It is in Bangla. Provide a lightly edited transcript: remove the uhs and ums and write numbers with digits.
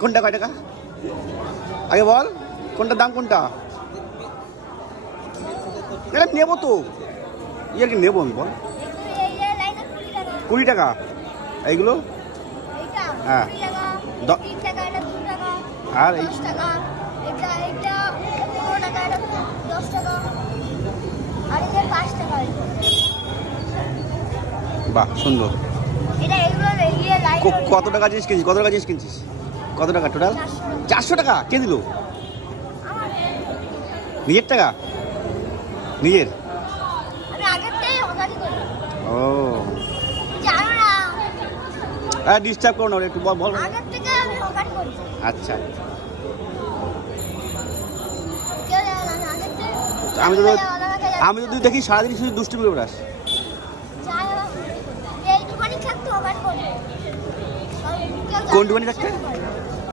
কোনটা কয় টাকা আগে বল, কোনটার দাম কোনটা? নেবো তো, ইয়ে কি নেবো আমি বল। 20 টাকা এইগুলো? হ্যাঁ। আর এই বাহ সুন্দর। কত টাকা জিনিস কিনছিস? কত টাকা জিনিস কিনছিস? কত টাকা টোটাল? 400 টাকা। কে দিল? নিজের টাকা? নিজের? ও হ্যাঁ, ডিস্টার্ব করো না, একটু বল বল। আচ্ছা আমি তো তুই দেখি সারাদিন শুধু দুষ্টুমি করে বেড়াস। কোন দোকানে থাকতে?